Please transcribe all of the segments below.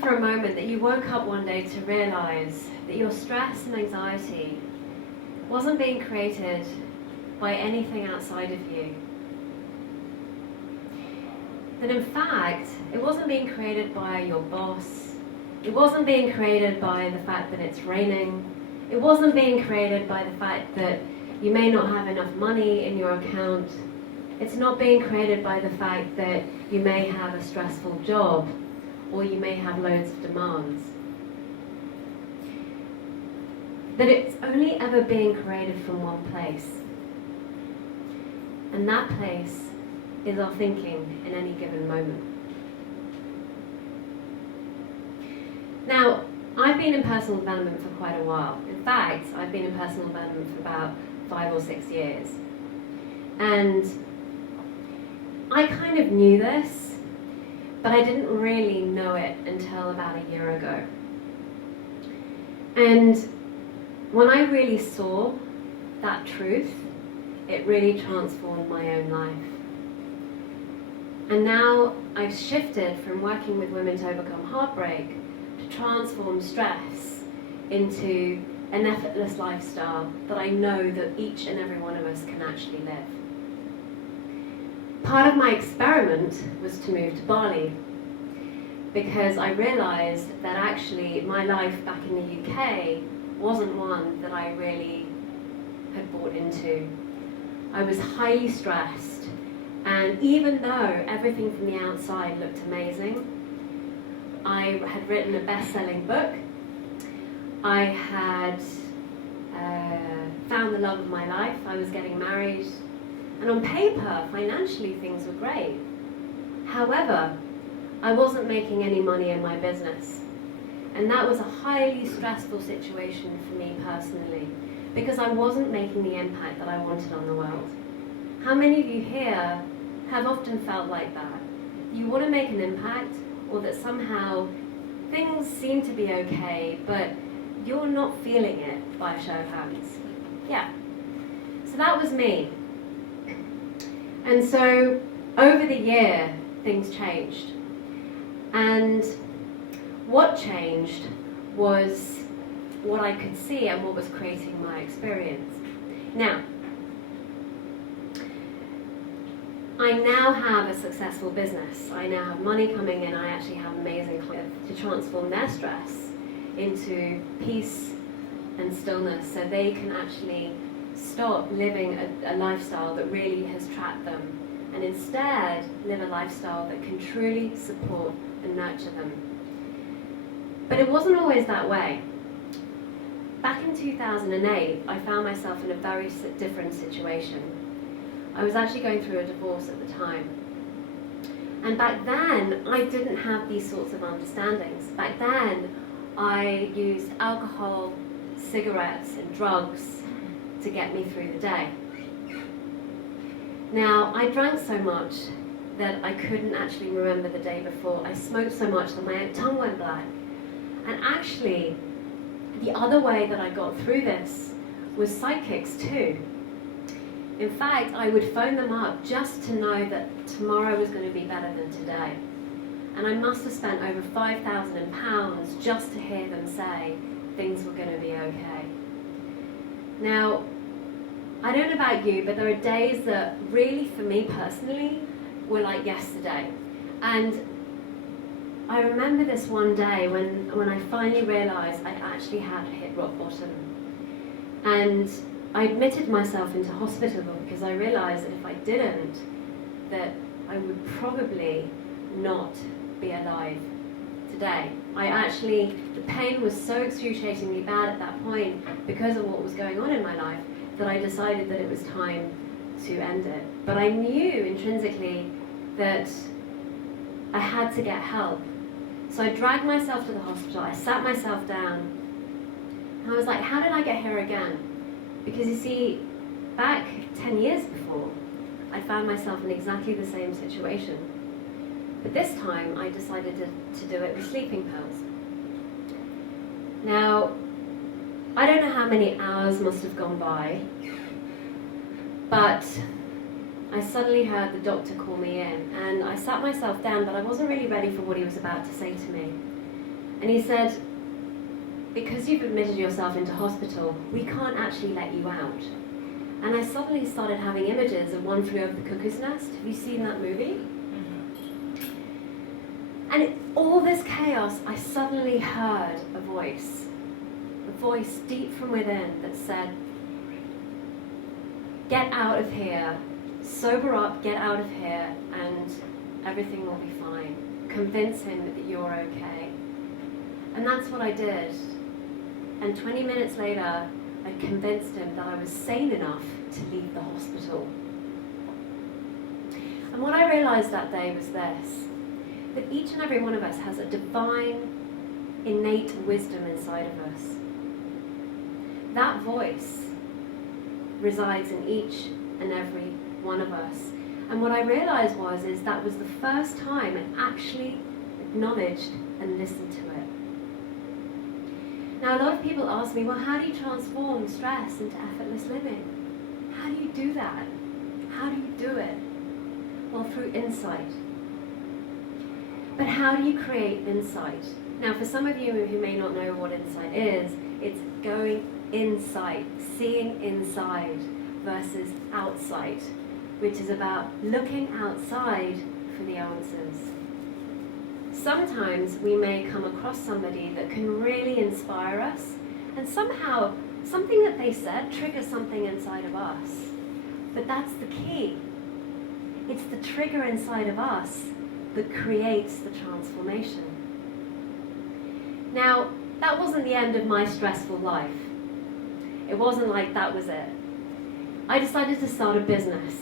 for a moment that you woke up one day to realize that your stress and anxiety wasn't being created by anything outside of you? That in fact, it wasn't being created by your boss. It wasn't being created by the fact that it's raining. It wasn't being created by the fact that you may not have enough money in your account. It's not being created by the fact that you may have a stressful job or you may have loads of demands. That it's only ever being created from one place. And that place is our thinking in any given moment. Now, I've been in personal development for quite a while. In fact, I've been in personal development for about 5 or 6 years. And I kind of knew this, but I didn't really know it until about a year ago. And when I really saw that truth, it really transformed my own life. And now I've shifted from working with women to overcome heartbreak to transform stress into an effortless lifestyle that I know that each and every one of us can actually live. Part of my experiment was to move to Bali because I realized that actually my life back in the UK wasn't one that I really had bought into. I was highly stressed, and even though everything from the outside looked amazing, I had written a best-selling book, I had found the love of my life, I was getting married, and on paper, financially, things were great. However, I wasn't making any money in my business. And that was a highly stressful situation for me personally, because I wasn't making the impact that I wanted on the world. How many of you here have often felt like that? You want to make an impact, or that somehow things seem to be okay, but you're not feeling it by a show of hands? Yeah. So that was me. And so over the year, things changed. And what changed was what I could see and what was creating my experience. Now, I now have a successful business. I now have money coming in. I actually have amazing clients to transform their stress into peace and stillness so they can actually stop living a lifestyle that really has trapped them and instead live a lifestyle that can truly support and nurture them. But it wasn't always that way. Back in 2008, I found myself in a very different situation. I was actually going through a divorce at the time. And back then, I didn't have these sorts of understandings. Back then, I used alcohol, cigarettes, and drugs to get me through the day. Now, I drank so much that I couldn't actually remember the day before. I smoked so much that my tongue went black. And actually, the other way that I got through this was psychics too. In fact, I would phone them up just to know that tomorrow was going to be better than today. And I must have spent over £5,000 just to hear them say things were going to be okay. Now, I don't know about you, but there are days that really, for me personally, were like yesterday. And I remember this one day when I finally realized I actually had hit rock bottom. And I admitted myself into hospital because I realized that if I didn't, that I would probably not be alive today. The pain was so excruciatingly bad at that point because of what was going on in my life that I decided that it was time to end it. But I knew intrinsically that I had to get help. So I dragged myself to the hospital, I sat myself down, and I was like, how did I get here again? Because you see, back 10 years before, I found myself in exactly the same situation. But this time, I decided to do it with sleeping pills. Now, I don't know how many hours must have gone by, but I suddenly heard the doctor call me in, and I sat myself down, but I wasn't really ready for what he was about to say to me. And he said, because you've admitted yourself into hospital, we can't actually let you out. And I suddenly started having images of One Flew Over the Cuckoo's Nest. Have you seen that movie? And all this chaos, I suddenly heard a voice deep from within that said, get out of here, sober up, get out of here, and everything will be fine. Convince him that you're okay. And that's what I did. And 20 minutes later, I convinced him that I was sane enough to leave the hospital. And what I realized that day was this, that each and every one of us has a divine, innate wisdom inside of us. That voice resides in each and every one of us. And what I realized is that was the first time I actually acknowledged and listened to it. Now, a lot of people ask me, well, how do you transform stress into effortless living? How do you do that? How do you do it? Well, through insight. But how do you create insight? Now, for some of you who may not know what insight is, it's going inside, seeing inside versus outside, which is about looking outside for the answers. Sometimes we may come across somebody that can really inspire us, and somehow something that they said triggers something inside of us. But that's the key. It's the trigger inside of us that creates the transformation. Now, that wasn't the end of my stressful life. It wasn't like that was it. I decided to start a business.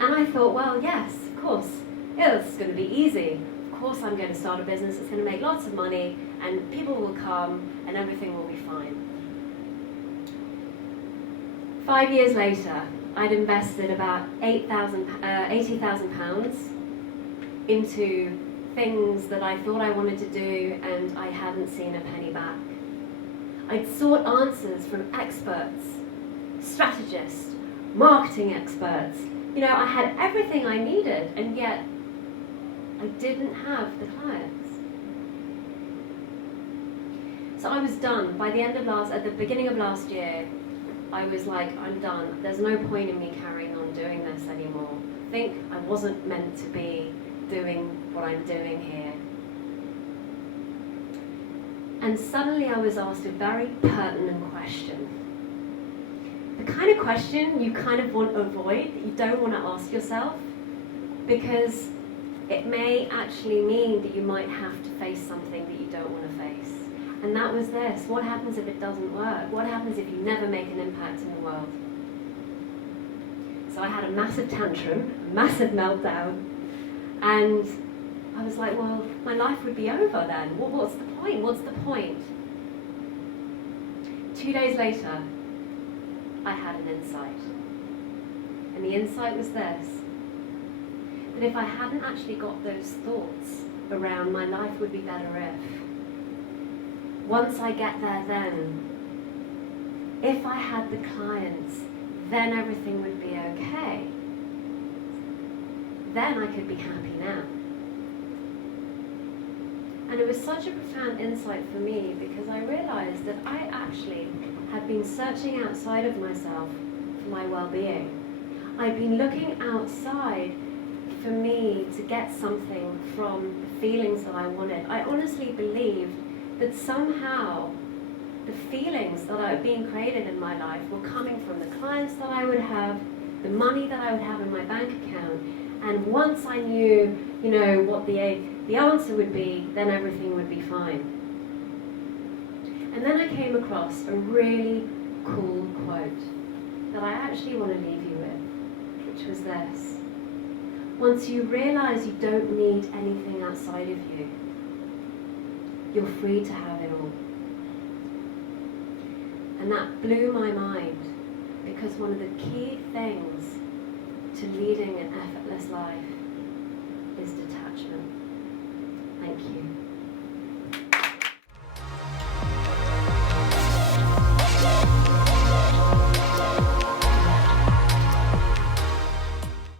And I thought, well, yes, of course, yeah, it's going to be easy. Of course I'm going to start a business, it's going to make lots of money, and people will come, and everything will be fine. 5 years later, I'd invested about £80,000 into things that I thought I wanted to do, and I hadn't seen a penny back. I'd sought answers from experts, strategists, marketing experts. You know, I had everything I needed, and yet I didn't have the clients. So I was done. By the end of at the beginning of last year, I was like, I'm done. There's no point in me carrying on doing this anymore. I think I wasn't meant to be doing what I'm doing here. And suddenly I was asked a very pertinent question. The kind of question you kind of want to avoid, that you don't want to ask yourself, because it may actually mean that you might have to face something that you don't want to face. And that was this: what happens if it doesn't work? What happens if you never make an impact in the world? So I had a massive tantrum, a massive meltdown, and I was like, well, my life would be over then. Well, what's the point? What's the point? 2 days later, I had an insight. And the insight was this: that if I hadn't actually got those thoughts around my life would be better if, once I get there then, if I had the clients, then everything would be okay. Then I could be happy now. And it was such a profound insight for me, because I realized that I actually had been searching outside of myself for my well-being. I'd been looking outside for me to get something from the feelings that I wanted. I honestly believed that somehow the feelings that are being created in my life were coming from the clients that I would have, the money that I would have in my bank account, and once I knew, you know, what the answer would be, then everything would be fine. And then I came across a really cool quote that I actually want to leave you with, which was this: once you realize you don't need anything outside of you, you're free to have it all. And that blew my mind, because one of the key things to leading an effortless life is detachment. Thank you.